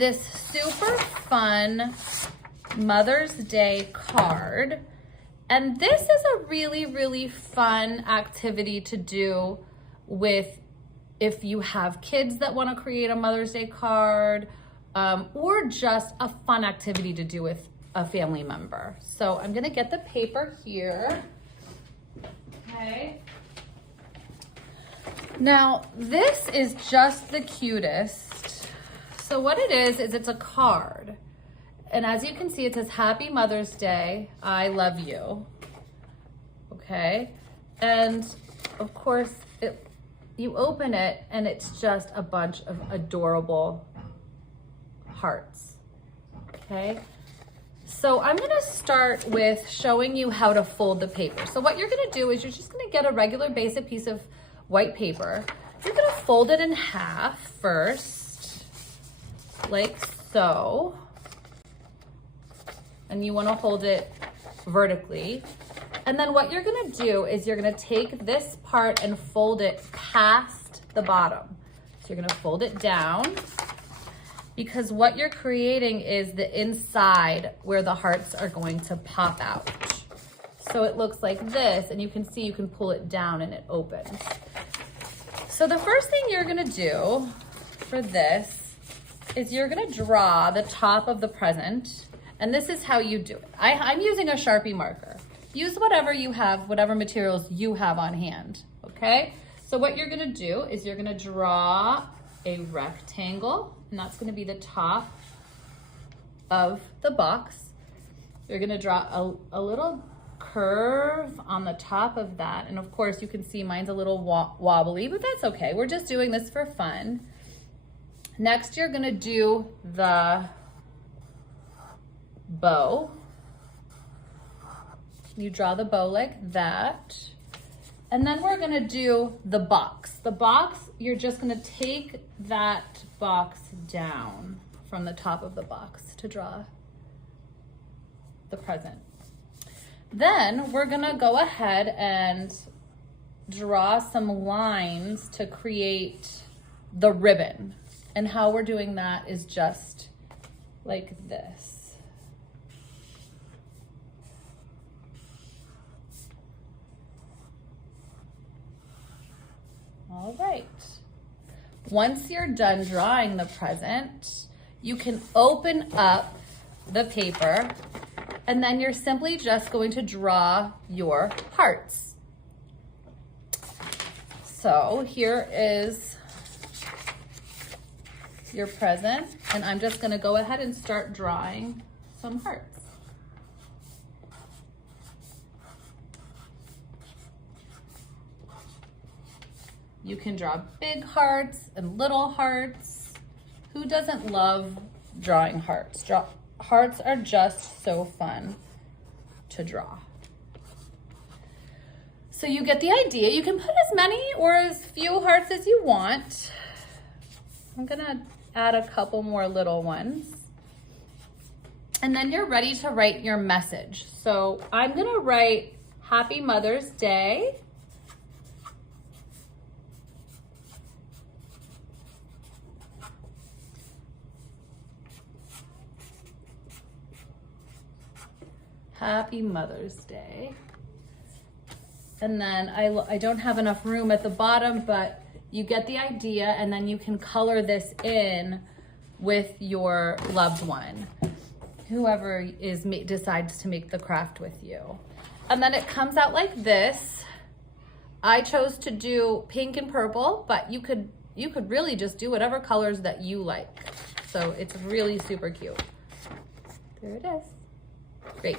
this super fun Mother's Day card. And this is a really, really fun activity to do with if you have kids that want to create a Mother's Day card, or just a fun activity to do with a family member. So I'm gonna get the paper here. Okay. Now, this is just the cutest. So what it is it's a card. And as you can see, it says, Happy Mother's Day, I love you. Okay. And of course, you open it and it's just a bunch of adorable hearts. Okay. So I'm gonna start with showing you how to fold the paper. So what you're gonna do is you're just gonna get a regular basic piece of white paper. You're gonna fold it in half first, like so. And you wanna hold it vertically. And then what you're gonna do is you're gonna take this part and fold it past the bottom. So you're gonna fold it down, because what you're creating is the inside where the hearts are going to pop out. So it looks like this, and you can see you can pull it down and it opens. So the first thing you're gonna do for this is you're gonna draw the top of the present, and this is how you do it. I'm using a Sharpie marker. Use whatever you have, whatever materials you have on hand, okay? So what you're gonna do is you're gonna draw a rectangle, and that's gonna be the top of the box. You're gonna draw a little curve on the top of that. And of course you can see mine's a little wobbly, but that's okay. We're just doing this for fun. Next, you're gonna do the bow. You draw the bow like that. And then we're gonna do the box. The box, you're just gonna take that box down from the top of the box to draw the present. Then we're gonna go ahead and draw some lines to create the ribbon. And how we're doing that is just like this. All right. Once you're done drawing the present, you can open up the paper, and then you're simply just going to draw your hearts. So here is your present, and I'm just gonna go ahead and start drawing some hearts. You can draw big hearts and little hearts. Who doesn't love drawing hearts? Hearts are just so fun to draw. So you get the idea. You can put as many or as few hearts as you want. I'm gonna add a couple more little ones. And then you're ready to write your message. So I'm gonna write Happy Mother's Day. Happy Mother's Day. And then I don't have enough room at the bottom, but you get the idea, and then you can color this in with your loved one, whoever decides to make the craft with you. And then it comes out like this. I chose to do pink and purple, but you could really just do whatever colors that you like. So it's really super cute. There it is. Great.